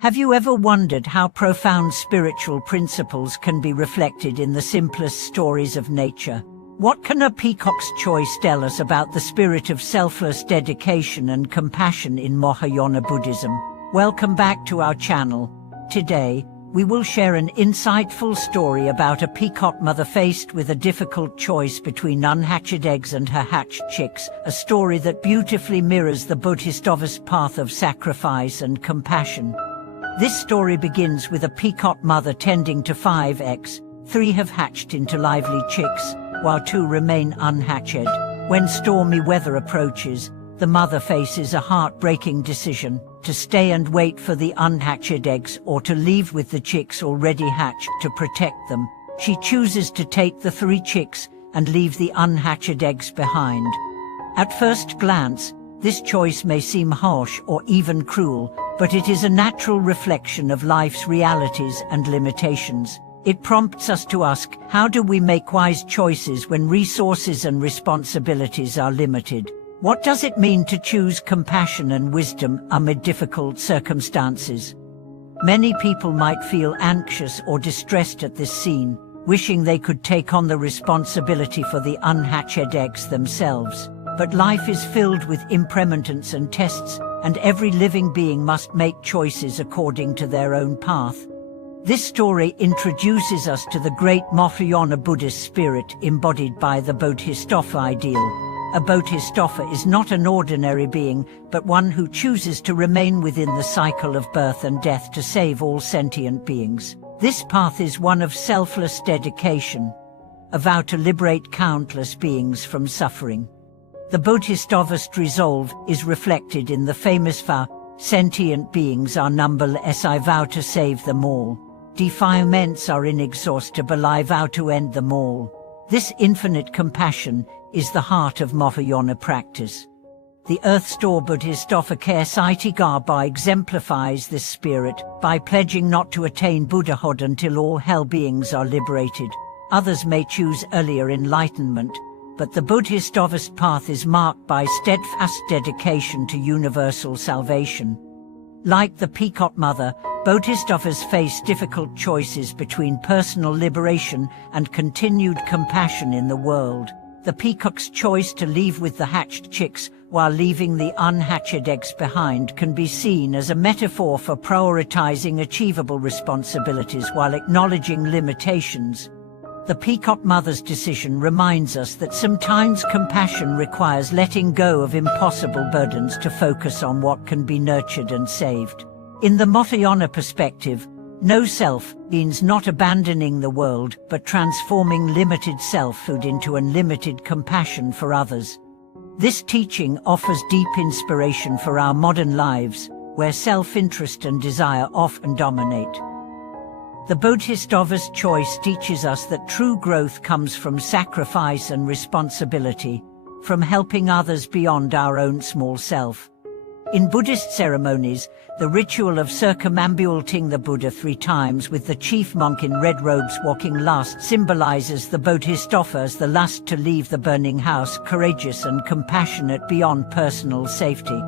Have you ever wondered how profound spiritual principles can be reflected in the simplest stories of nature? What can a peacock's choice tell us about the spirit of selfless dedication and compassion in Mahayana Buddhism? Welcome back to our channel. Today, we will share an insightful story about a peacock mother faced with a difficult choice between unhatched eggs and her hatched chicks, a story that beautifully mirrors the Bodhisattva's path of sacrifice and compassion. This story begins with a peacock mother tending to 5 eggs. 3 have hatched into lively chicks, while 2 remain unhatched. When stormy weather approaches, the mother faces a heartbreaking decision: to stay and wait for the unhatched eggs or to leave with the chicks already hatched to protect them. She chooses to take the 3 chicks and leave the unhatched eggs behind. At first glance, this choice may seem harsh or even cruel, but it is a natural reflection of life's realities and limitations. It prompts us to ask, how do we make wise choices when resources and responsibilities are limited? What does it mean to choose compassion and wisdom amid difficult circumstances? Many people might feel anxious or distressed at this scene, wishing they could take on the responsibility for the unhatched eggs themselves. But life is filled with impermanence and tests, and every living being must make choices according to their own path. This story introduces us to the great Mahayana Buddhist spirit embodied by the Bodhisattva ideal. A Bodhisattva is not an ordinary being, but one who chooses to remain within the cycle of birth and death to save all sentient beings. This path is one of selfless dedication, a vow to liberate countless beings from suffering. The Bodhisattva's resolve is reflected in the famous vow, "Sentient beings are numberless, I vow to save them all. Defilements are inexhaustible, I vow to end them all." This infinite compassion is the heart of Mahayana practice. The Earth-Store Bodhisattva Qigong exemplifies this spirit by pledging not to attain Buddhahood until all hell beings are liberated. Others may choose earlier enlightenment, but the Bodhisattva's path is marked by steadfast dedication to universal salvation. Like the peacock mother, Bodhisattvas face difficult choices between personal liberation and continued compassion in the world. The peacock's choice to leave with the hatched chicks while leaving the unhatched eggs behind can be seen as a metaphor for prioritizing achievable responsibilities while acknowledging limitations. The peacock mother's decision reminds us that sometimes compassion requires letting go of impossible burdens to focus on what can be nurtured and saved. In the Mahayana perspective, no self means not abandoning the world, but transforming limited selfhood into unlimited compassion for others. This teaching offers deep inspiration for our modern lives, where self-interest and desire often dominate. The Bodhisattva's choice teaches us that true growth comes from sacrifice and responsibility, from helping others beyond our own small self. In Buddhist ceremonies, the ritual of circumambulating the Buddha 3 times with the chief monk in red robes walking last symbolizes the Bodhisattva as the last to leave the burning house, courageous and compassionate beyond personal safety.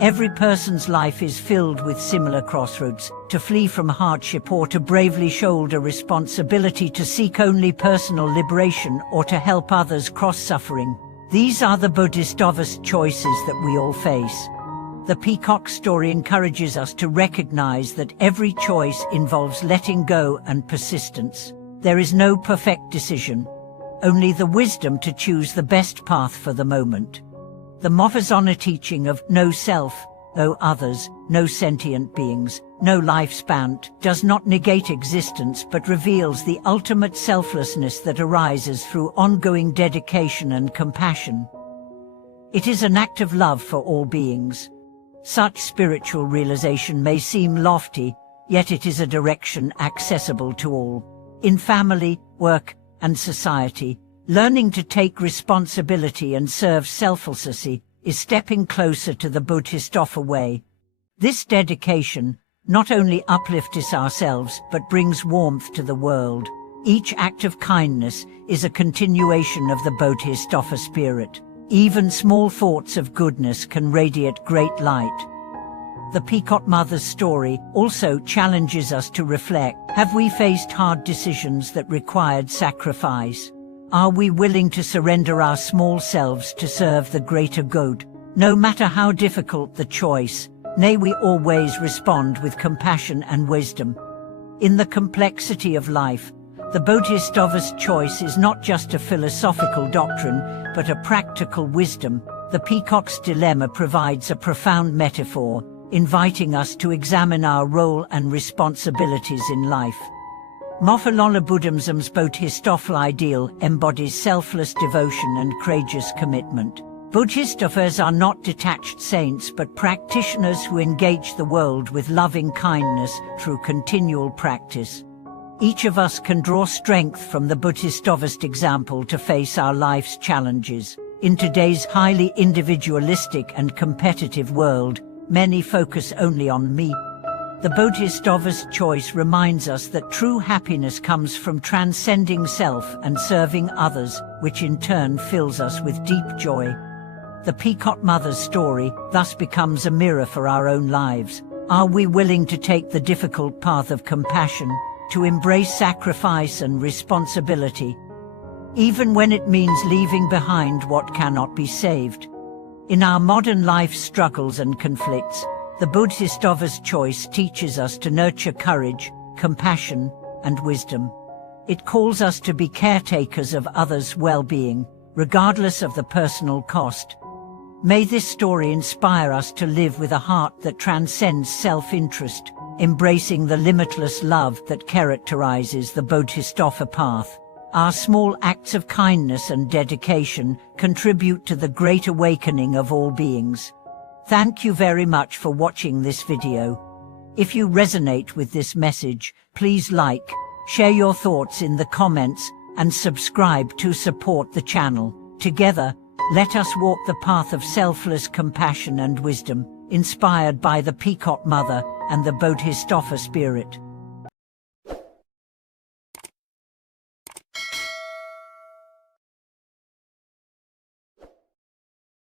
Every person's life is filled with similar crossroads: to flee from hardship or to bravely shoulder responsibility, to seek only personal liberation or to help others cross suffering. These are the Bodhisattva's choices that we all face. The peacock story encourages us to recognize that every choice involves letting go and persistence. There is no perfect decision, only the wisdom to choose the best path for the moment. The Mahayana teaching of no self, no others, no sentient beings, no lifespan does not negate existence but reveals the ultimate selflessness that arises through ongoing dedication and compassion. It is an act of love for all beings. Such spiritual realization may seem lofty, yet it is a direction accessible to all. In family, work, and society, learning to take responsibility and serve selflessly is stepping closer to the Bodhisattva way. This dedication not only uplifts ourselves but brings warmth to the world. Each act of kindness is a continuation of the Bodhisattva spirit. Even small thoughts of goodness can radiate great light. The Peacock Mother's story also challenges us to reflect. Have we faced hard decisions that required sacrifice? Are we willing to surrender our small selves to serve the greater good? No matter how difficult the choice, may we always respond with compassion and wisdom. In the complexity of life, the Bodhisattva's choice is not just a philosophical doctrine, but a practical wisdom. The Peacock's dilemma provides a profound metaphor, inviting us to examine our role and responsibilities in life. Moffalala Buddhism's Bodhisattva ideal embodies selfless devotion and courageous commitment. Bodhisattvas are not detached saints but practitioners who engage the world with loving kindness through continual practice. Each of us can draw strength from the Bodhisattva's example to face our life's challenges. In today's highly individualistic and competitive world, many focus only on me. The Bodhisattva's choice reminds us that true happiness comes from transcending self and serving others, which in turn fills us with deep joy. The Peacock Mother's story thus becomes a mirror for our own lives. Are we willing to take the difficult path of compassion, to embrace sacrifice and responsibility, even when it means leaving behind what cannot be saved? In our modern life struggles and conflicts, the Bodhisattva's choice teaches us to nurture courage, compassion, and wisdom. It calls us to be caretakers of others' well-being, regardless of the personal cost. May this story inspire us to live with a heart that transcends self-interest, embracing the limitless love that characterizes the Bodhisattva path. Our small acts of kindness and dedication contribute to the great awakening of all beings. Thank you very much for watching this video. If you resonate with this message, please like, share your thoughts in the comments, and subscribe to support the channel. Together, let us walk the path of selfless compassion and wisdom, inspired by the Peacock Mother and the Bodhisattva spirit.